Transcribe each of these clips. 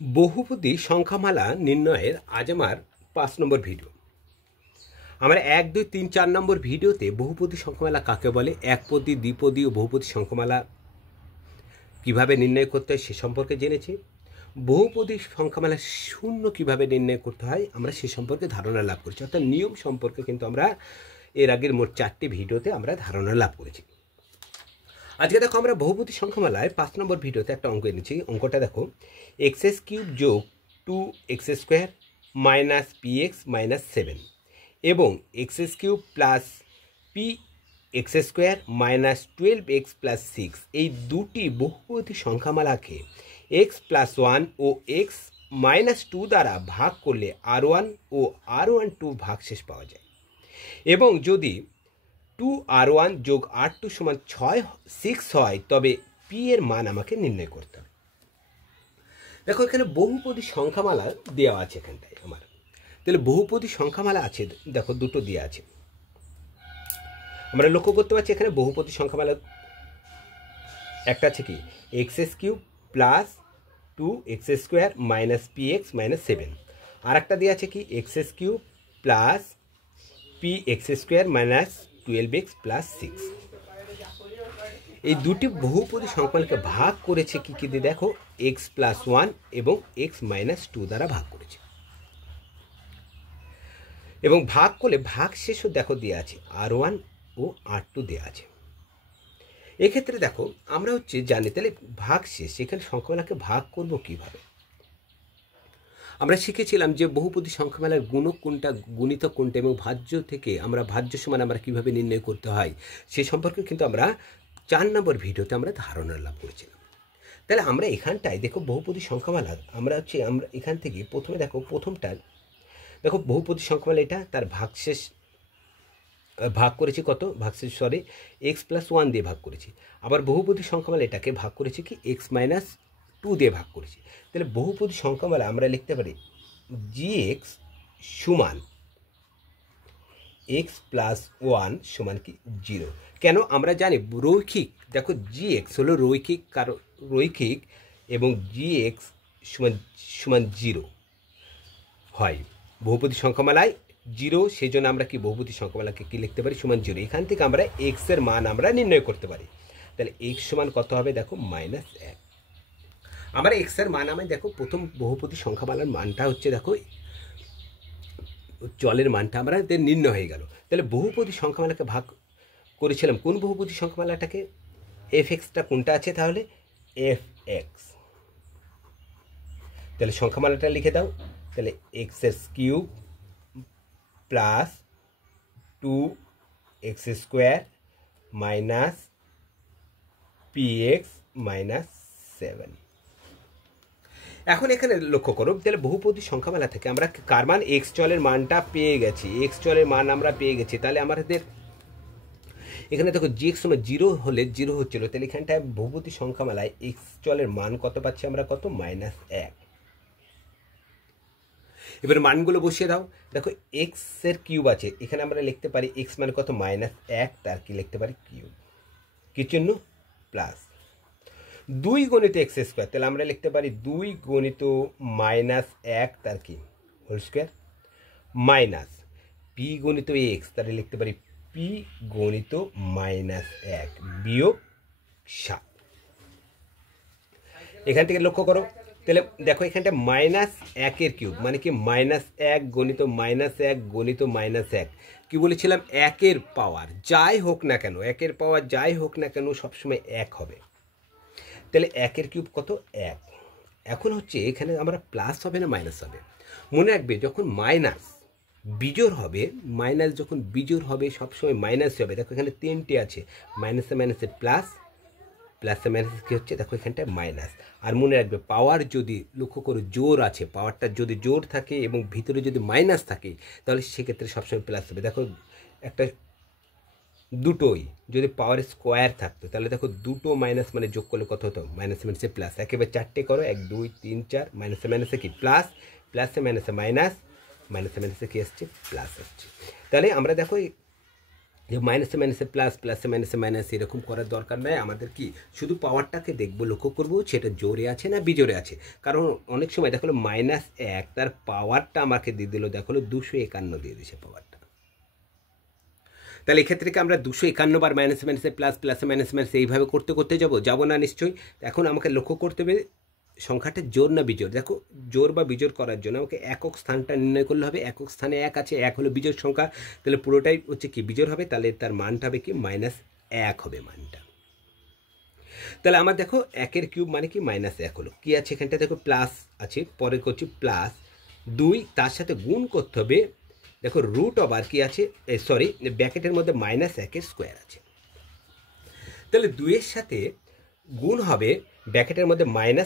বহুপদী সংখ্যামালা নির্ণয়ের আজ আমার 5 নম্বর ভিডিও। আমরা 1, 2, 3, 4 নম্বর ভিডিওতে বহুপদী সংখ্যামালা কাকে বলে, একপদী, দ্বিপদী ও বহুপদী সংখ্যামালা কিভাবে নির্ণয় করতে হয় সে সম্পর্কে জেনেছি। বহুপদী সংখ্যামালা শূন্য কিভাবে নির্ণয় করতে হয় আমরা সে সম্পর্কে ধারণা লাভ করেছি, অর্থাৎ নিয়ম সম্পর্কে কিন্তু আমরা এর আগের মোট 4টি ভিডিওতে আমরা ধারণা লাভ করেছি। আজকে দেখো আমরা বহুপদী সংখ্যামালায় 5 নম্বর ভিডিওতে একটা অঙ্ক এনেছি। অঙ্কটা দেখো, x³ যোগ 2x² মাইনাস px মাইনাস 7 এবং x³ plus px² minus 12x plus 6 এই দুটি বহুপদী সংখ্যামালাকে x+1 ও x-2 দ্বারা ভাগ করলে r1 ও r12 ভাগশেষ পাওয়া যায়। এবং যদি 2r1 যোগ r2 সমান 6 হয় তবে p এর মান আমাকে নির্ণয় করতে হবে। দেখো এখানে বহুপদী সংখ্যামালা দেওয়া আছে এখানটায় আমার, তাহলে বহুপদী সংখ্যামালা আছে, দেখো দুটো দেওয়া আছে। আমরা লক্ষ্য করতে পারছি এখানে বহুপদী সংখ্যামালা একটা আছে কি x³ plus 2x² minus px minus 7, আর একটা দেওয়া আছে কি x³ plus px² minus 12x plus 6। এই দুটি বহুপদী সংখ্যামালাকে ভাগ করেছে কি কি দিয়ে, দেখো x+1 এবং x-2 দ্বারা ভাগ করেছে। এবং ভাগ করলে ভাগ শেষও দেখো দেওয়া আছে r1 ও r2 দেওয়া আছে। এক্ষেত্রে দেখো আমরা জানি তাহলে ভাগ শেষ, এখানে সংখ্যামালাকে ভাগ করব কিভাবে। আমরা শিখেছিলাম যে বহুপদী সংখ্যামালার গুণক কোনটা, গুণিতক কোনটা এবং ভাজ্য থেকে আমরা ভাজ্য সমান আমরা কীভাবে নির্ণয় করতে হয় সে সম্পর্কে কিন্তু আমরা 4 নম্বর ভিডিওতে আমরা ধারণা লাভ করেছিলাম। তাহলে আমরা এখানটায় দেখো বহুপদী সংখ্যামালা আমরা আমরা এখান থেকে প্রথমে দেখো প্রথমটা দেখো বহুপদী সংখ্যামালা এটা তার ভাগশেষ ভাগ করেছি কত, ভাগশেষ x+1 দিয়ে ভাগ করেছি। আবার বহুপদী সংখ্যামালা এটাকে ভাগ করেছি কি x-2 দিয়ে ভাগ করেছি। তাহলে বহুপদী সংখ্যামালা আমরা লিখতে পারি gx সমান x+1 সমান কি 0। কেন আমরা জানি রৈখিক, দেখো gx হলো রৈখিক, কারণ রৈখিক এবং gx সমান 0 হয় বহুপদী সংখ্যামালায় 0, সেই জন্য আমরা কি বহুপদী সংখ্যামালাকে কি লিখতে পারি সমান 0। এখান থেকে আমরা x এর মান আমরা নির্ণয় করতে পারি। তাহলে x সমান কত হবে দেখো -1। আমরা x এর মান আমি দেখো প্রথম বহুপদী সংখ্যামালার মানটা দেখো চলের মানটা আমরা নির্ণয় হয়ে গেল। তাহলে বহুপদী সংখ্যামালাকে ভাগ করেছিলাম কোন বহুপদী সংখ্যামালাটাকে, fx-টা কোনটা আছে তাহলে fx। তাহলে সংখ্যামালাটা লিখে দাও, তাহলে x³ plus 2x² minus px minus 7। এখন এখানে লক্ষ্য করো, তাহলে বহুপদী সংখ্যামালা থেকে আমরা কার মান x চলের মানটা পেয়ে গেছি, x চলের মান আমরা পেয়ে গেছি। তাহলে আমাদের এখানে দেখো gx সমান 0 হলে 0 হচ্ছিল, তাহলে এখানটায় বহুপদী সংখ্যামালায় x চলের মান কত পাচ্ছি আমরা, কত -1। এবার মানগুলো বসিয়ে দাও, দেখো x এর কিউব আছে, এখানে আমরা লিখতে পারি x মানে কত -1, তার কি লিখতে পারি কিউব, কি চিহ্ন প্লাস 2 গণিত x², তাহলে আমরা লিখতে পারি 2 গণিত -1 তার কি হোল স্কোয়ার মাইনাস p গণিত x, তাহলে লিখতে পারি p গণিত -1 বিয়োগ 7। এখান থেকে লক্ষ্য করো, তাহলে দেখো এখানটা -1 এর কিউব মানে কি -1 গণিত -1 গণিত -1, কি বলেছিলাম 1 এর পাওয়ার যাই হোক না কেন, 1 এর পাওয়ার যাই হোক না কেন সবসময় 1 হবে। তাহলে 1 এর কিউব কত 1। এখন এখানে আমরা প্লাস হবে না মাইনাস হবে, মনে রাখবে যখন মাইনাস বিজোড় হবে, মাইনাস যখন বিজোড় হবে সবসময় মাইনাস হবে। দেখো এখানে 3টে আছে, মাইনাসে মাইনাসে প্লাস, প্লাসে মাইনাসে কী হচ্ছে দেখো এখানটায় মাইনাস। আর মনে রাখবে পাওয়ার যদি লক্ষ্য করো জোর আছে, পাওয়ারটা যদি জোর থাকে এবং ভিতরে যদি মাইনাস থাকে তাহলে সেক্ষেত্রে সবসময় প্লাস হবে। দেখো একটা দুটোই যদি পাওয়ার স্কোয়ার থাকতো তাহলে দেখো দুটো মাইনাস মানে যোগ করলে কত হতো, মাইনাসে মাইনাসে প্লাস। একেবারে 4টে করো, 1 2 3 4, মাইনাসে মাইনাসে কি প্লাস, প্লাসে মাইনাসে মাইনাস, মাইনাসে মাইনাসে কি আসছে প্লাস আসছে। তাহলে আমরা দেখো যে মাইনাসে মাইনাসে প্লাস, প্লাসে মাইনাসে মাইনাস এরকম করার দরকার নাই। আমাদের কি শুধু পাওয়ারটাকে দেখবো, লক্ষ্য করবো সেটা জোরে আছে না বিজোরে আছে। কারণ অনেক সময় দেখো -1 তার পাওয়ারটা আমাকে দিয়ে দিল, দেখো 251 দিয়ে দিয়েছে পাওয়ারটা। তাহলে এক্ষেত্রে কি আমরা 251 বার মাইনাসে মাইনাসে প্লাস, প্লাসে মাইনাসে মাইনাসে এইভাবে করতে করতে যাবো না নিশ্চয়ই। এখন আমাকে লক্ষ্য করতে হবে সংখ্যাটা জোর না বিজোড়। দেখো জোর বা বিজোড় করার জন্য আমাকে একক স্থানটা নির্ণয় করলে হবে। একক স্থানে 1 আছে, 1 হলো বিজোড় সংখ্যা, তাহলে পুরোটাই হচ্ছে কি বিজোড় হবে, তাহলে তার মানটা হবে কি -1 হবে মানটা। তাহলে আমার দেখো 1 কিউব মানে কি -1 হলো। কি আছে এখানটা দেখো প্লাস আছে, পরে করছি প্লাস 2, তার সাথে গুণ করতে হবে। দেখো রুট ওভার কি আছে, সরি ব্র্যাকেটের মধ্যে -1 স্কোয়ার আছে, তাহলে 2 সাথে গুণ হবে ব্র্যাকেটের মধ্যে -1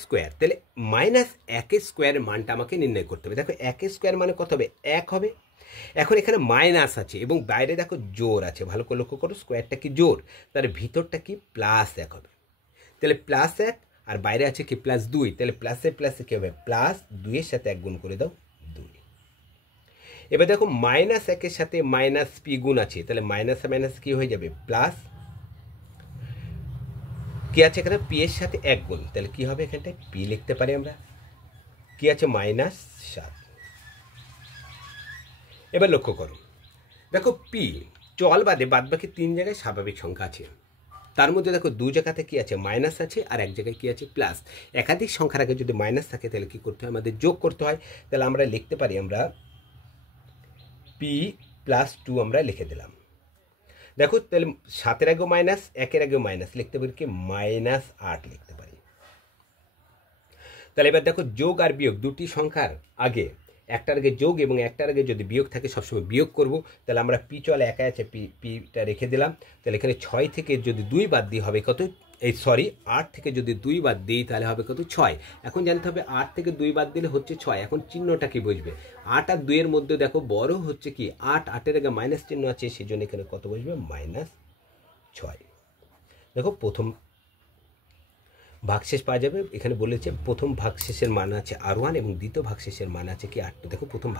স্কোয়ার, তাহলে -1 স্কোয়ারের মানটা আমাকে নির্ণয় করতে হবে। দেখো 1 স্কোয়ার মানে কত হবে, 1 হবে। এখন এখানে মাইনাস আছে এবং বাইরে দেখো জোর আছে, ভালো করে লক্ষ্য করো, স্কোয়ারটা কি জোর, তাহলে ভিতরটা কি +1 হবে। তাহলে +1 আর বাইরে আছে কি +2, তাহলে প্লাসে প্লাসে কী হবে, +2 এর সাথে 1 গুণ করে দাও 2। এবার দেখো -1 সাথে -p গুণ আছে, তাহলে মাইনাসে মাইনাস কি হয়ে যাবে প্লাস, কি আছে এখানে পি এর সাথে 1 গুণ, তাহলে কি হবে এখানটায় পি লিখতে পারি আমরা, কি আছে -7। এবার লক্ষ্য করো, দেখো পি চল বাদে বাদবাকি 3 জায়গায় স্বাভাবিক সংখ্যা আছে, তার মধ্যে দেখো 2 জায়গাতে কি আছে মাইনাস আছে, আর 1 জায়গায় কি আছে প্লাস। একাধিক সংখ্যার আগে যদি মাইনাস থাকে তাহলে কি করতে হয়, আমাদের যোগ করতে হয়। তাহলে আমরা লিখতে পারি, আমরা পি +2 আমরা লিখে দিলাম। দেখো তাহলে 7-এর আগেও মাইনাস, 1-এর আগেও মাইনাস, লিখতে পারি কি -8 লিখতে পারি। তাহলে এবার দেখো যোগ আর বিয়োগ দুটি সংখ্যার আগে, একটার আগে যোগ এবং একটার আগে যদি বিয়োগ থাকে সবসময় বিয়োগ করব। তাহলে আমরা পি চলে একা আছে, পিটা রেখে দিলাম। তাহলে এখানে 6 থেকে যদি 2 বাদ দিই হবে কত, 8 থেকে যদি 2 বাদ দিই তাহলে হবে কত 6। এখন জানতে হবে 8 থেকে 2 বাদ দিলে হচ্ছে 6। এখন চিহ্নটা কি বুঝবে, 8 আর 2 এর মধ্যে দেখো বড় হচ্ছে কি 8, 8-এর আগে মাইনাস চিহ্ন আছে, সেই জন্য এখানে কত বসবে -6। দেখো প্রথম ভাগশেষ পাওয়া যাবে। এখানে বলেছে প্রথম ভাগশেষের মান আছে R1 এবং দ্বিতীয় ভাগশেষের মান আছে কি R2। দেখো প্রথম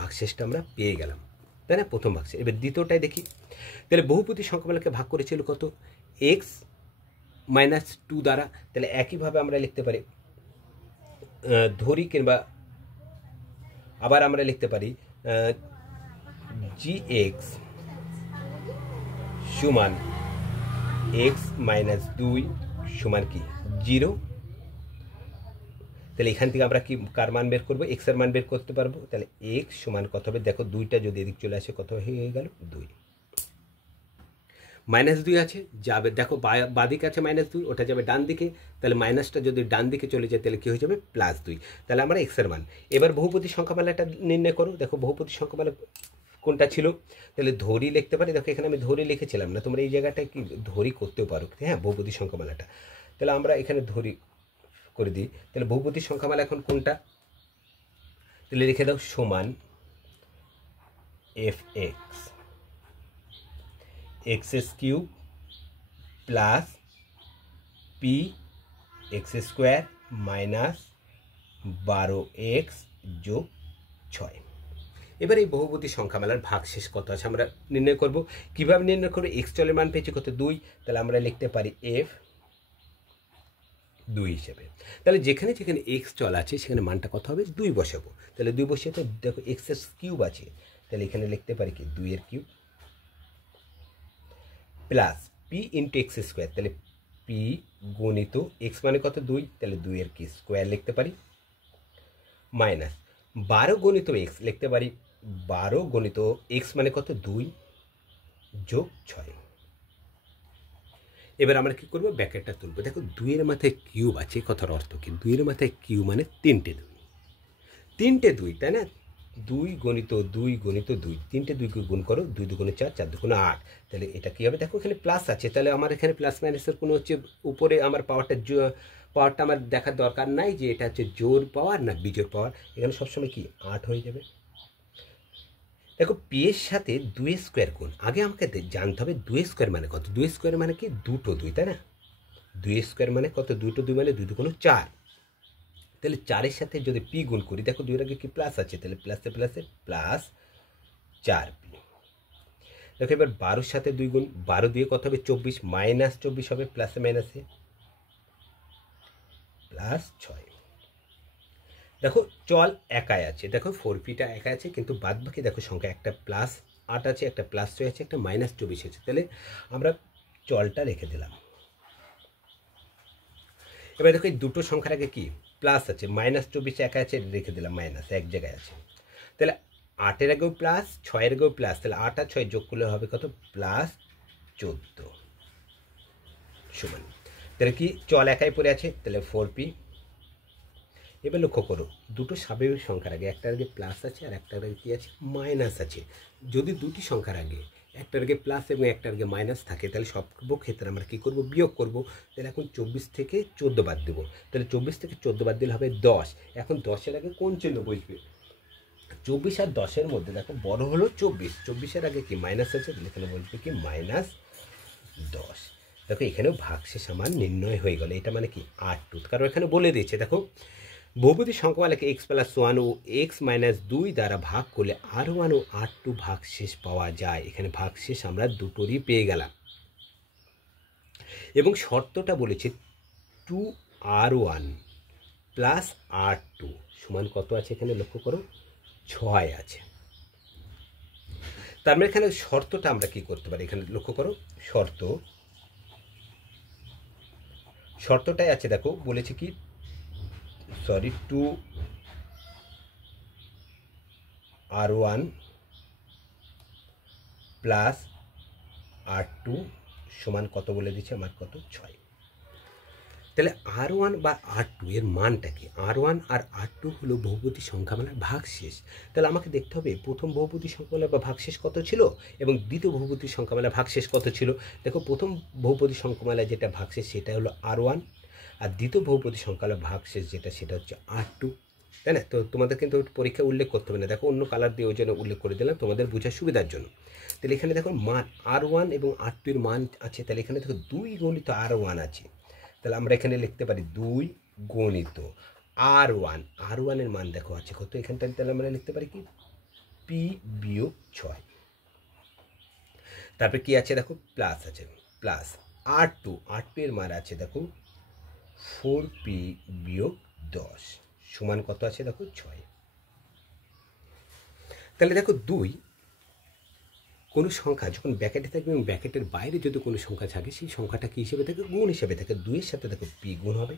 ভাগশেষটা আমরা পেয়ে গেলাম, তাই না, প্রথম ভাগশেষ। এবার দ্বিতীয়টাই দেখি, তাহলে বহুপদী সংখ্যামালাকে ভাগ করেছিল কত, x - 2 দ্বারা। তাহলে একইভাবে আমরা লিখতে পারি ধরি, কিংবা আবার আমরা লিখতে পারি gx সমান x - 2 সমান কি 0। তাহলে এখান থেকে আমরা কি কার মান বের করবো, এক্স এর মান বের করতে পারবো। তাহলে এক্স সমান কত হবে, দেখো 2টা যদি এদিক চলে আসে কত হয়ে গেল 2, -2 আছে যাবে, দেখো বাদিকে আছে -2, ওটা যাবে ডান দিকে, তাহলে মাইনাসটা যদি ডান দিকে চলে যায় তাহলে কি হয়ে যাবে +2। তাহলে আমরা এক্স এর মান। এবার বহুপদী সংখ্যামালাটা নির্ণয় করো। দেখো বহুপদী সংখ্যামালা কোনটা ছিল, তাহলে ধরি লিখতে পারি। দেখো এখানে আমি ধরি লিখেছিলাম না, তোমরা এই জায়গাটায় কি ধরি করতেও পারো, হ্যাঁ, বহুপদী সংখ্যামালাটা। তাহলে আমরা এখানে ধরি করে দিই। তাহলে বহুপদী সংখ্যামালা এখন কোনটা, তাহলে লিখে দাও সমান fx x³ plus P x² minus 12x যোগ 6। এবার এই বহুপদী সংখ্যামালার ভাগশেষ কত আছে আমরা নির্ণয় করব। কিভাবে নির্ণয় করবো, এক্স চলের মান পেয়েছি কত 2, তাহলে আমরা লিখতে পারি f2 হিসেবে। তাহলে যেখানে যেখানে এক্স চল আছে সেখানে মানটা কত হবে 2 বসাবো। তাহলে 2 বসিয়ে তো দেখো x³ আছে, তাহলে এখানে লিখতে পারি কি 2 প্লাস পি × x², তাহলে পি গুণিত এক্স মানে কত 2, তাহলে 2 লিখতে পারি, মাইনাস 12 গুণিত এক্স লিখতে পারি, 12 গুণিত এক্স মানে কত 2 যোগ 6। এবার আমরা কি করবো, ব্র্যাকেটটা তুলবো। দেখো 2 এর মাথায় কিউব আছে, কথার অর্থ কি 2 এর মাথায় কিউব মানে 3টে 2, তাই না, 2 গুণিত 2 গুণিত 2, 3টে 2 গুণ করো, 2 2 4, 4 2 8। তাহলে এটা কী হবে, দেখো এখানে প্লাস আছে, তাহলে আমার এখানে প্লাস মাইনাসের কোনো হচ্ছে উপরে আমার পাওয়ারটা আমার দেখার দরকার নাই যে এটা হচ্ছে জোর পাওয়ার না বিজোড় পাওয়ার, এখানে সবসময় কি 8 হয়ে যাবে। দেখো পি এর সাথে 2² গুণ, আগে আমাকে জানতে হবে 2² মানে কত, 2² মানে কি 2 2, তাই না, 2² মানে কত 2 2 মানে 2 2 4। তাহলে 4-এর সাথে যদি পি গুণ করি, দেখো 2 এর আগে কি প্লাস আছে, তাহলে প্লাসে প্লাসে প্লাস 4p। দেখো এবার 12-র সাথে 2 গুণ, 12 দিয়ে কত হবে 24, মাইনাস 24 হবে প্লাসে মাইনাসে প্লাস 6। দেখো চল একাই আছে, দেখো 4p-টা একা আছে, কিন্তু বাদ বাকি দেখো সংখ্যা একটা প্লাস 8 আছে, একটা প্লাস 6 আছে, একটা মাইনাস 24 আছে। তাহলে আমরা চলটা রেখে দিলাম। এবার দেখো এই দুটো সংখ্যার আগে কি প্লাস আছে, মাইনাস 24 একা আছে, রেখে দিলাম মাইনাস, এক জায়গায় আছে। তাহলে 8-এর আগেও প্লাস, 6-এর আগেও প্লাস, তাহলে 8 আর 6 যোগ করলে হবে কত প্লাস 14 সমান। তাহলে কি চল একাই পড়ে আছে, তাহলে 4p। এবার লক্ষ্য করো দুটো স্বাভাবিক সংখ্যার আগে একটার আগে প্লাস আছে আর একটার আগে কী আছে মাইনাস আছে। যদি দুটি সংখ্যার আগে একটার আগে প্লাস এবং একটার আগে মাইনাস থাকে তাহলে সব ক্ষেত্রে আমরা কী করব বিয়োগ করব। তাহলে এখন 24 থেকে 14 বাদ দেবো, তাহলে 24 থেকে 14 বাদ দিলে হবে 10। এখন 10-এর আগে কোন চিহ্ন বসবে, 24 আর 10-এর মধ্যে দেখো বড় হলো 24, 24-এর আগে কি মাইনাস আছে, তাহলে এখানে বলবে কি মাইনাস 10। দেখো এখানেও ভাগশেষ আমার নির্ণয় হয়ে গেল, এটা মানে কি R2, কারণ এখানে বলে দিয়েছে দেখো বহুপদী সংখ্যামালাকে x+1 ও x-2 দ্বারা ভাগ করলে R1 ও R2 ভাগশেষ পাওয়া যায়। এখানে ভাগশেষ আমরা দুটোরই পেয়ে গেলাম এবং শর্তটা বলেছে 2R1 প্লাস R2 সমান কত আছে, এখানে লক্ষ্য করো 6 আছে। তার মানে এখানে শর্তটা আমরা কি করতে পারি, এখানে লক্ষ্য করো শর্তটাই আছে, দেখো বলেছে কি 2R1 প্লাস R2 সমান কত বলে দিচ্ছে আমার কত 6। তাহলে R1 বা R2 এর মানটা কি, R1 আর R2 হলো বহুপদী সংখ্যামালার ভাগশেষ। তাহলে আমাকে দেখতে হবে প্রথম বহুপদী সংখ্যামালা বা ভাগশেষ কত ছিল এবং দ্বিতীয় বহুপদী সংখ্যামালা ভাগশেষ কত ছিল। দেখো প্রথম বহুপদী সংখ্যামালা যেটা ভাগশেষ সেটা হলো R1, আর দ্বিতীয় বহুপদী সংখ্যামালা ভাগশেষ যেটা সেটা হচ্ছে R2, তাই না? তো তোমাদের কিন্তু পরীক্ষা উল্লেখ করতে হবে না, দেখো অন্য কালার দিয়ে ওই জন্য উল্লেখ করে দিলাম তোমাদের বোঝার সুবিধার জন্য। তাহলে এখানে দেখো মান R1 এবং R2 এর মান আছে, তাহলে এখানে দেখো 2 গুণিত R1 আছে, তাহলে আমরা এখানে লিখতে পারি 2 গুণিত R1, R1 এর মান দেখো আছে কত এখানটায়, তাহলে আমরা লিখতে পারি কি p বিয়োগ 6। তারপরে কি আছে দেখো প্লাস আছে, প্লাস R2 এর মান আছে দেখো 4p বিয়োগ 10 সমান কত আছে দেখো 6। তাহলে দেখো 2 কোনো সংখ্যা যখন ব্র্যাকেটে থাকবে এবং ব্র্যাকেটের বাইরে যদি কোনো সংখ্যা থাকে সেই সংখ্যাটা কী হিসেবে থাকে গুণ হিসেবে থাকে, 2-এর সাথে দেখো পি গুণ হবে,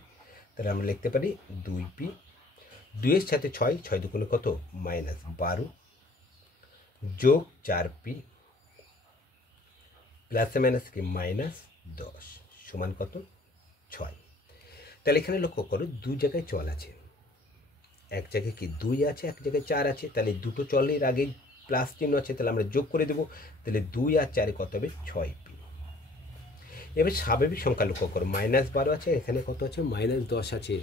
তাহলে আমরা লিখতে পারি 2p, 2-এর সাথে 6, 6 দুগুণে কত -12 যোগ 4p প্লাসে মাইনাস কি -10 সমান কত 6। তাহলে এখানে লক্ষ্য করো দুই জায়গায় চল আছে, এক জায়গায় কি 2 আছে, এক জায়গায় 4 আছে, তাহলে দুটো চলের আগেই প্লাস চিহ্ন আছে, তাহলে আমরা যোগ করে দেবো, তাহলে 2 আর 4 কত হবে 6p। এবার স্বাভাবিক সংখ্যা লক্ষ্য করো -12 আছে, এখানে কত আছে -10 আছে,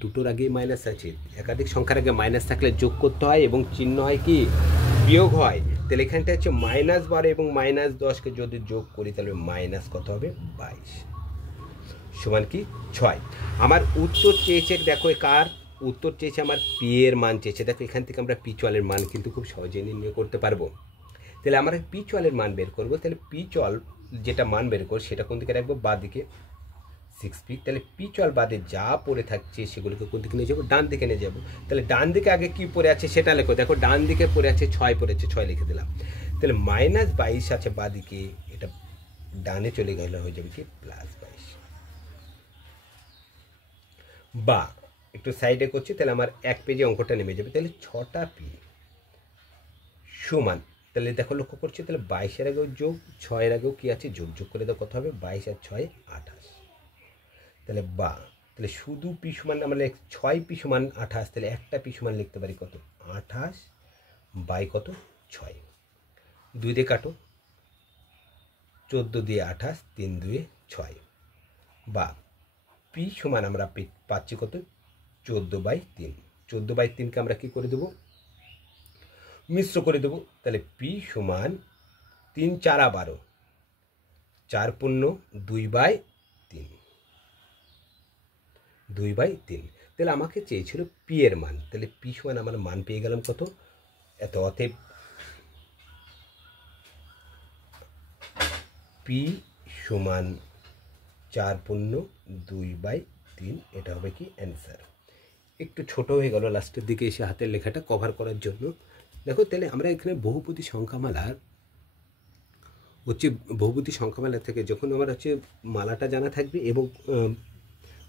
দুটোর আগে মাইনাস আছে, একাধিক সংখ্যার আগে মাইনাস থাকলে যোগ করতে হয় এবং চিহ্ন হয় কি বিয়োগ হয়। তাহলে এখানটা হচ্ছে -12 এবং -10কে যদি যোগ করি তাহলে মাইনাস কত হবে 22 সমান কি 6। আমার উত্তর চেয়েছে দেখো কার উত্তর চেয়েছে আমার পি এর মান চেয়েছে, দেখো এখান থেকে আমরা পি চলের মান কিন্তু খুব সহজেই নির্ণয় করতে পারবো। তাহলে আমরা পি চলের মান বের করবো, তাহলে পি চল যেটা মান বের করবো সেটা কোন দিকে রাখবো বাঁ দিকে 6p। তাহলে পি চল বাদে যা পড়ে থাকছে সেগুলোকে কোন দিকে নিয়ে যাবো ডান দিকে নিয়ে যাবো। তাহলে ডান দিকে আগে কি পড়ে আছে সেটা লেখো, দেখো ডান দিকে পড়ে আছে 6 পড়েছে, 6 লিখে দিলাম। তাহলে -22 আছে বাঁ দিকে, এটা ডানে চলে গেলে হয়ে যাবে কি +22 বা একটু সাইডে করছি, তাহলে আমার এক পেজে অঙ্কটা নেমে যাবে। তাহলে 6টা p সমান, তাহলে দেখো লক্ষ্য করছি তাহলে 22-এর আগেও যোগ 6-এর আগেও কি আছে যোগ, যোগ করে দেখো কত হবে 22 আর 6 28। তাহলে তাহলে শুধু পি সমান আমরা 6p সমান 28, তাহলে একটা পি সমান লিখতে পারি কত 28 বাই কত 6, 2 দিয়ে কাটো 14 দিয়ে 28, 3 2 6 বা পি সমান আমরা পাচ্ছি কত 14/3, 14/3কে আমরা কি করে দেবো মিশ্র করে দেবো। তাহলে পি সমান 3 4 12, 4 পূর্ণ 2/3, 2/3। তাহলে আমাকে চেয়েছিল পি এর মান, তাহলে পি সমান আমার মান পেয়ে গেলাম কত এত, অতএব পি সমান 4/2/3, এটা হবে কি অ্যান্সার। একটু ছোট হয়ে গেল লাস্টের দিকে এসে হাতের লেখাটা কভার করার জন্য। দেখো তাহলে আমরা এখানে বহুপদী সংখ্যামালার হচ্ছে বহুপদী সংখ্যামালা থেকে যখন আমার হচ্ছে মালাটা জানা থাকবে এবং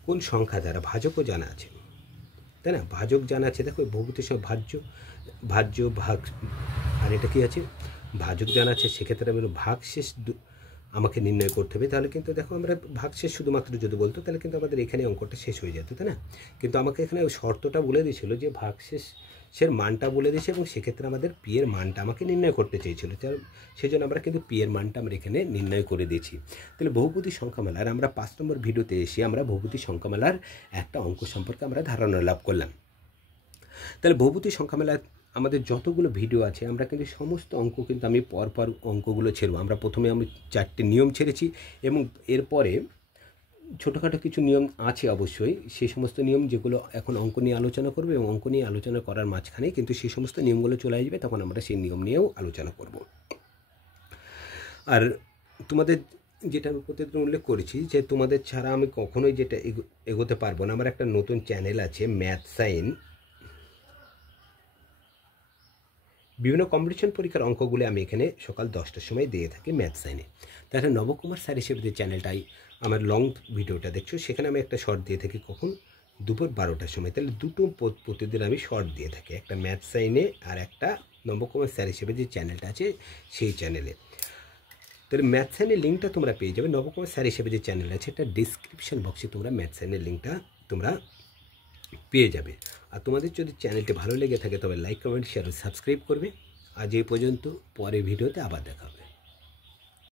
কোন সংখ্যা দ্বারা ভাজকও জানা আছে, তাই না? ভাজক জানা আছে। দেখো বহুপদী ভাজ্য ভাগ, আর এটা কি আছে, ভাজক জানা আছে। সেক্ষেত্রে আমি ভাগশেষ আমাকে নির্ণয় করতে হবে। তাহলে কিন্তু দেখো আমরা ভাগশেষ শুধুমাত্র যদি বলতো তাহলে কিন্তু আমাদের এখানে অঙ্কটা শেষ হয়ে যেত, তাই না? কিন্তু আমাকে এখানে ওই শর্তটা বলে দিয়েছিল যে ভাগশেষের মানটা বলে দিয়েছে এবং সেক্ষেত্রে আমাদের পি এর মানটা আমাকে নির্ণয় করতে চেয়েছিল। সেই জন্য আমরা কিন্তু পি এর মানটা আমরা এখানে নির্ণয় করে দিয়েছি। তাহলে বহুপদী সংখ্যামালার আমরা 5 নম্বর ভিডিওতে এসে আমরা বহুপদী সংখ্যামালার একটা অঙ্ক সম্পর্কে আমরা ধারণা লাভ করলাম। তাহলে বহুপদী সংখ্যামালার আমাদের যতগুলো ভিডিও আছে আমরা কিন্তু সমস্ত অঙ্ক কিন্তু আমি পরপর অঙ্কগুলো ছেড়ব। আমরা প্রথমে আমি 4টে নিয়ম ছেড়েছি এবং এরপরে ছোটোখাটো কিছু নিয়ম আছে অবশ্যই, সেই সমস্ত নিয়ম যেগুলো এখন অঙ্ক নিয়ে আলোচনা করবো এবং অঙ্ক নিয়ে আলোচনা করার মাঝখানে কিন্তু সেই সমস্ত নিয়মগুলো চলে আসবে, তখন আমরা সেই নিয়ম নিয়েও আলোচনা করব। আর তোমাদের যেটা আমি প্রতিদিন উল্লেখ করেছি যে তোমাদের ছাড়া আমি কখনোই যেটা এগোতে পারবো না। আমার একটা নতুন চ্যানেল আছে ম্যাথ সাইন, বিভিন্ন কম্পিটিশন পরীক্ষার অঙ্কগুলি আমি এখানে সকাল 10টার সময় দিয়ে থাকি ম্যাথ সাইনে। তাহলে নবকুমার স্যার হিসেবে যে চ্যানেলটাই আমার লং ভিডিওটা দেখছো, সেখানে আমি একটা শর্ট দিয়ে থাকি কখন, দুপুর 12টার সময়। তাহলে দুটো প্রতিদিন আমি শর্ট দিয়ে থাকি, একটা ম্যাথ সাইনে আর একটা নবকুমার স্যার হিসেবে যে চ্যানেলটা আছে সেই চ্যানেলে। তাহলে ম্যাথ সাইনের লিঙ্কটা তোমরা পেয়ে যাবে। নবকুমার স্যার হিসেবে যে চ্যানেল আছে এটা ডিসক্রিপশন বক্সে তোমরা ম্যাথ সাইনের লিঙ্কটা তোমরা পেয়ে যাবে। আর তোমাদের যদি চ্যানেলটি ভালো লেগে থাকে তবে লাইক, কমেন্ট, শেয়ার ও সাবস্ক্রাইব করবে। আজ এই পর্যন্ত, পরের ভিডিওতে আবার দেখা হবে।